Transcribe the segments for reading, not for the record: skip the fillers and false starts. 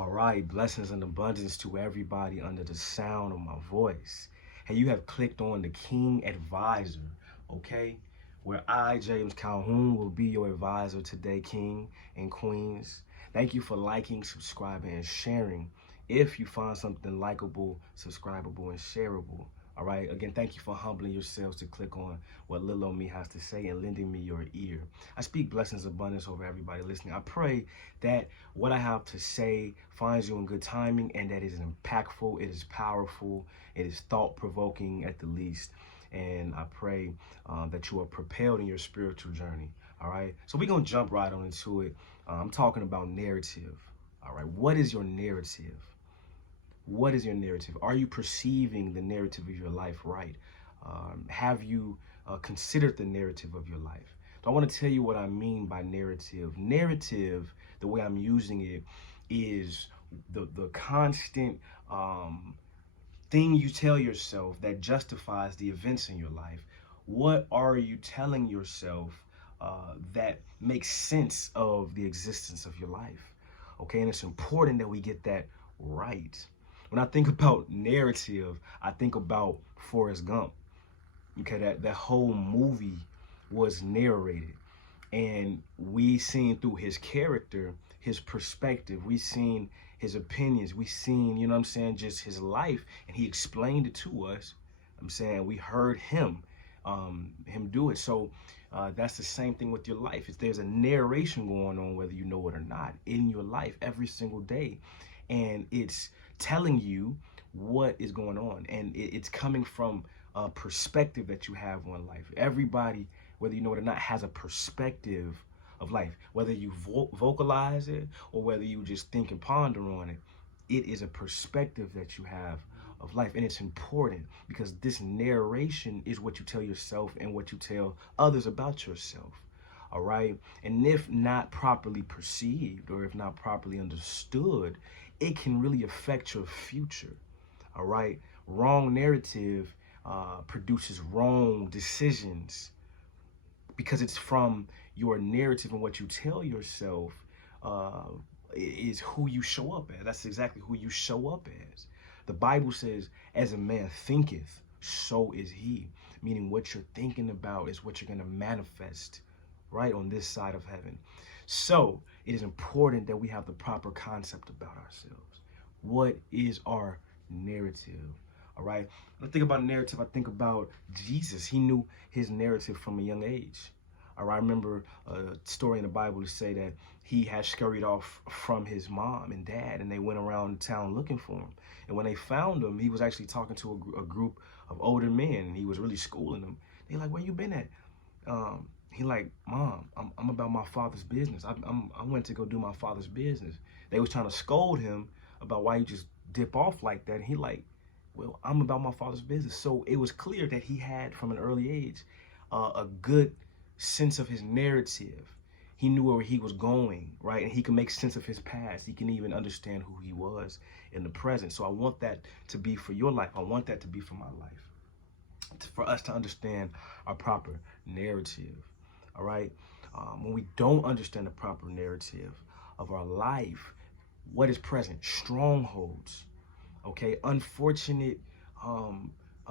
All right, blessings and abundance to everybody under the sound of my voice. Hey, you have clicked on the King Advisor, okay? Where I, James Calhoun, will be your advisor today, King and Queens. Thank you for liking, subscribing, and sharing. If you find something likable, subscribable, and shareable. All right. Again, thank you for humbling yourselves to click on what little old me has to say and lending me your ear. I speak blessings abundance over everybody listening. I pray that what I have to say finds you in good timing and that it is impactful, it is powerful, it is thought-provoking at the least. And I pray that you are propelled in your spiritual journey. All right. So we're going to jump right on into it. I'm talking about narrative. All right. What is your narrative? What is your narrative? Are you perceiving the narrative of your life right? Have you considered the narrative of your life? So I want to tell you what I mean by narrative. Narrative, the way I'm using it, is the constant thing you tell yourself that justifies the events in your life. What are you telling yourself that makes sense of the existence of your life? Okay, and it's important that we get that right. When I think about narrative, I think about Forrest Gump. Okay, that whole movie was narrated, and we seen through his character, his perspective, we seen his opinions, we seen, you know what I'm saying, just his life, and he explained it to us. I'm saying we heard him do it. So that's the same thing with your life. There's a narration going on, whether you know it or not, in your life every single day, and it's telling you what is going on, and it's coming from a perspective that you have on life. Everybody, whether you know it or not, has a perspective of life. Whether you vocalize it or whether you just think and ponder on it, it is a perspective that you have of life. And it's important because this narration is what you tell yourself and what you tell others about yourself. All right. And if not properly perceived or if not properly understood, it can really affect your future. All right. Wrong narrative produces wrong decisions because it's from your narrative, and what you tell yourself is who you show up as. That's exactly who you show up as. The Bible says, as a man thinketh, so is he. Meaning what you're thinking about is what you're going to manifest right on this side of heaven. So it is important that we have the proper concept about ourselves. What is our narrative? All right. When I think about narrative, I think about Jesus. He knew his narrative from a young age. All right. I remember a story in the Bible to say that he had scurried off from his mom and dad, and they went around town looking for him. And when they found him, he was actually talking to a group of older men, and he was really schooling them. They like, where you been at? He like, Mom, I'm about my father's business. I went to go do my father's business. They was trying to scold him about why you just dip off like that. And he like, well, I'm about my father's business. So it was clear that he had, from an early age, a good sense of his narrative. He knew where he was going, right? And he can make sense of his past. He can even understand who he was in the present. So I want that to be for your life. I want that to be for my life. For us to understand our proper narrative, all right? When we don't understand the proper narrative of our life, what is present? Strongholds, okay? Unfortunate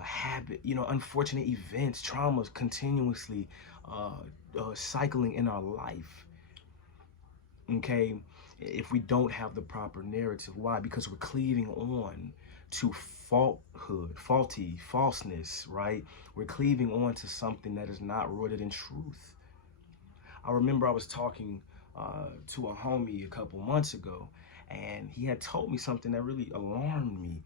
habit, unfortunate events, traumas continuously cycling in our life, okay? If we don't have the proper narrative. Why? Because we're cleaving on to falseness, right? We're cleaving on to something that is not rooted in truth. I remember I was talking to a homie a couple months ago, and he had told me something that really alarmed me,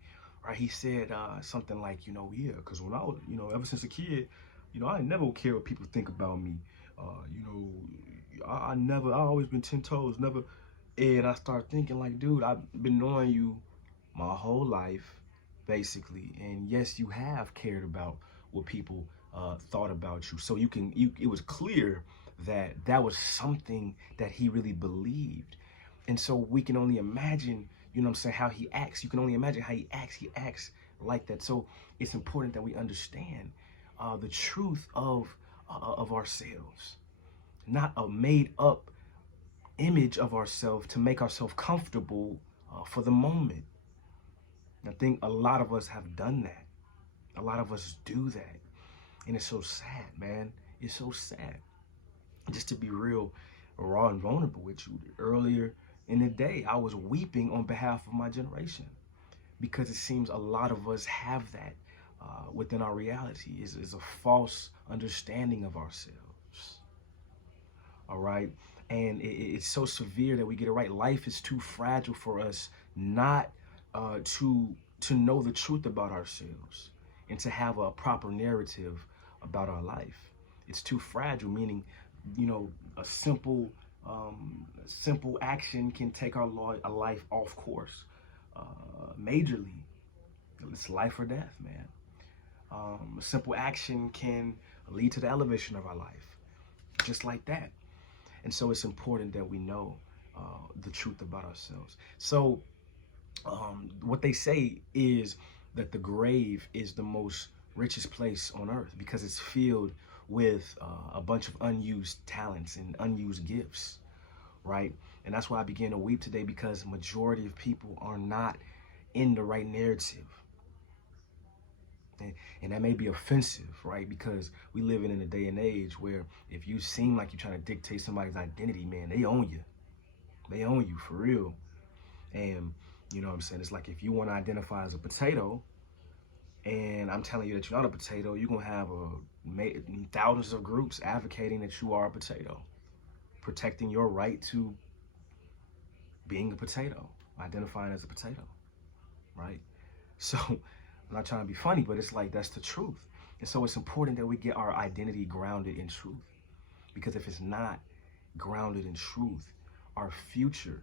right? He said something like, yeah, because when I was, ever since a kid, I never care what people think about me. I always been 10 toes, never. And I start thinking like, dude, I've been knowing you my whole life, basically. And yes, you have cared about what people thought about you. So it was clear that that was something that he really believed. And so we can only imagine, how he acts. You can only imagine how he acts. He acts like that. So it's important that we understand the truth of ourselves, not a made up image of ourselves to make ourselves comfortable for the moment. I think a lot of us have done that. A lot of us do that. And it's so sad, man. It's so sad. Just to be real, raw and vulnerable with you, earlier in the day, I was weeping on behalf of my generation because it seems a lot of us have that within our reality is a false understanding of ourselves. All right. And it's so severe that we get it right. Life is too fragile for us not to know the truth about ourselves and to have a proper narrative about our life. It's too fragile, meaning, a simple action can take our life off course majorly. It's life or death, man. A simple action can lead to the elevation of our life, just like that. And so it's important that we know the truth about ourselves. So what they say is that the grave is the most richest place on earth because it's filled with a bunch of unused talents and unused gifts, right? And that's why I began to weep today, because the majority of people are not in the right narrative. And that may be offensive, right? Because we live in a day and age where if you seem like you're trying to dictate somebody's identity, man, they own you. They own you for real. And you know what I'm saying? It's like if you want to identify as a potato, and I'm telling you that you're not a potato, you're going to have thousands of groups advocating that you are a potato, protecting your right to being a potato, identifying as a potato, right? So I'm not trying to be funny, but it's like that's the truth. And so it's important that we get our identity grounded in truth, because if it's not grounded in truth, our future,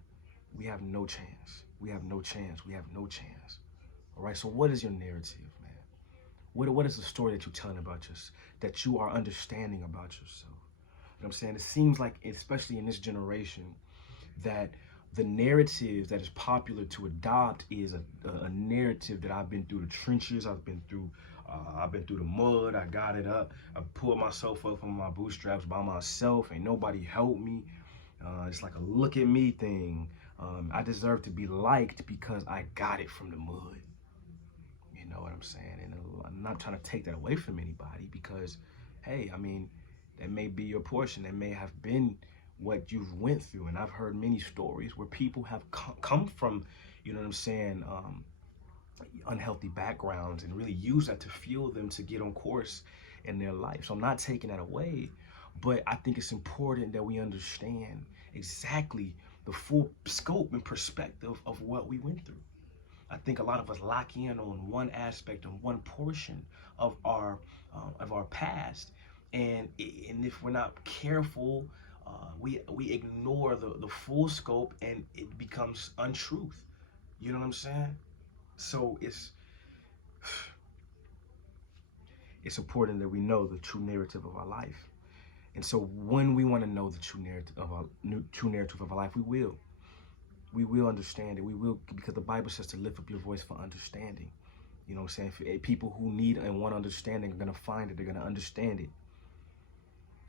we have no chance. We have no chance. We have no chance. All right. So what is your narrative, man? What is the story that you're telling about yourself, that you are understanding about yourself? You know what I'm saying? It seems like, especially in this generation, that the narrative that is popular to adopt is a narrative that I've been through the trenches, I've been through the mud, I got it up, I pulled myself up from my bootstraps by myself, ain't nobody helped me. It's like a look at me thing. I deserve to be liked because I got it from the mud. You know what I'm saying? And I'm not trying to take that away from anybody, because, hey, I mean, that may be your portion. That may have been what you've went through. And I've heard many stories where people have come from, you know what I'm saying, unhealthy backgrounds, and really use that to fuel them to get on course in their life. So I'm not taking that away, but I think it's important that we understand exactly the full scope and perspective of what we went through. I think a lot of us lock in on one aspect and one portion of our past, and if we're not careful, we ignore the full scope, and it becomes untruth. You know what I'm saying? So it's important that we know the true narrative of our life. And so when we want to know the true narrative of our life, we will understand it. We will, because the Bible says to lift up your voice for understanding. You know what I'm saying? People who need and want understanding are going to find it. They're going to understand it.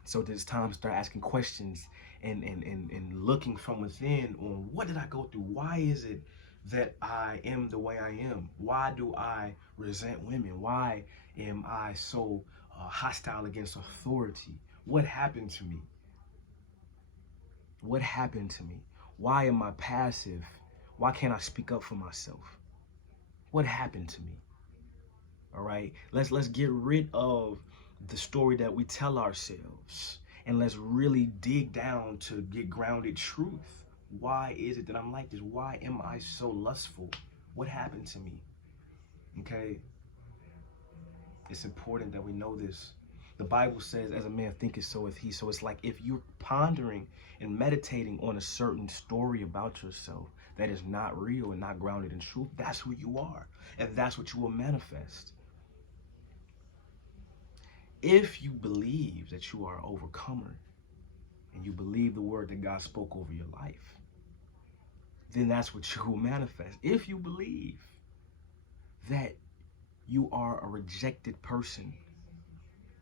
So there's time to start asking questions and looking from within on, what did I go through? Why is it that I am the way I am? Why do I resent women? Why am I so hostile against authority? What happened to me? What happened to me? Why am I passive? Why can't I speak up for myself? What happened to me? All right, let's get rid of the story that we tell ourselves, and let's really dig down to get grounded truth. Why is it that I'm like this? Why am I so lustful? What happened to me? Okay, it's important that we know this. The Bible says, as a man thinketh, so is he. So it's like, if you're pondering and meditating on a certain story about yourself that is not real and not grounded in truth, that's who you are, and that's what you will manifest. If you believe that you are an overcomer, and you believe the word that God spoke over your life, then that's what you will manifest. If you believe that you are a rejected person,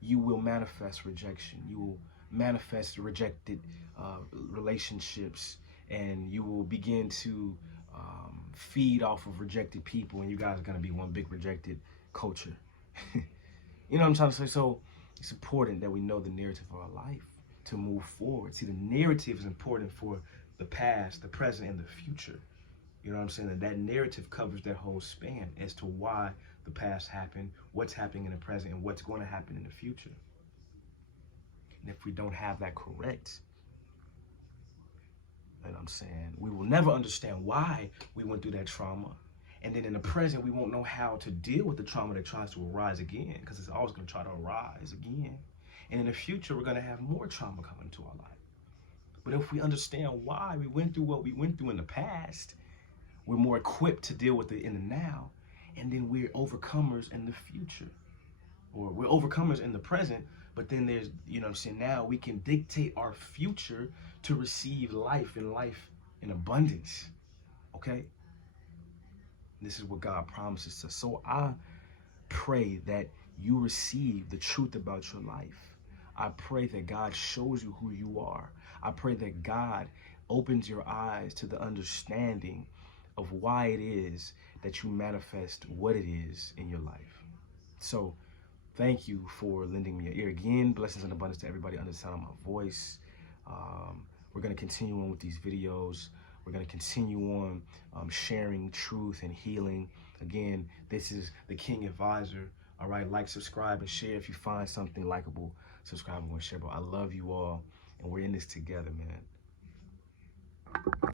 you will manifest rejection. You will manifest rejected relationships, and you will begin to feed off of rejected people, and you guys are gonna be one big rejected culture. You know what I'm trying to say? So it's important that we know the narrative of our life to move forward. See, the narrative is important for the past, the present, and the future. You know what I'm saying? That narrative covers that whole span as to why the past happened, what's happening in the present, and what's going to happen in the future. And if we don't have that correct, you know what I'm saying, we will never understand why we went through that trauma. And then in the present, we won't know how to deal with the trauma that tries to arise again, because it's always going to try to arise again. And in the future, we're going to have more trauma coming into our life. But if we understand why we went through what we went through in the past, we're more equipped to deal with it in the now. And then we're overcomers in the future. Or we're overcomers in the present, but then there's, you know what I'm saying, now we can dictate our future to receive life and life in abundance. Okay? This is what God promises us. So I pray that you receive the truth about your life. I pray that God shows you who you are. I pray that God opens your eyes to the understanding of why it is that you manifest what it is in your life. So thank you for lending me an ear again. Blessings and abundance to everybody under the sound of my voice. We're going to continue on with these videos. We're going to continue on sharing truth and healing. Again, this is the King Advisor. All right, like, subscribe, and share if you find something likable. Subscribe and share. But I love you all, and we're in this together, man.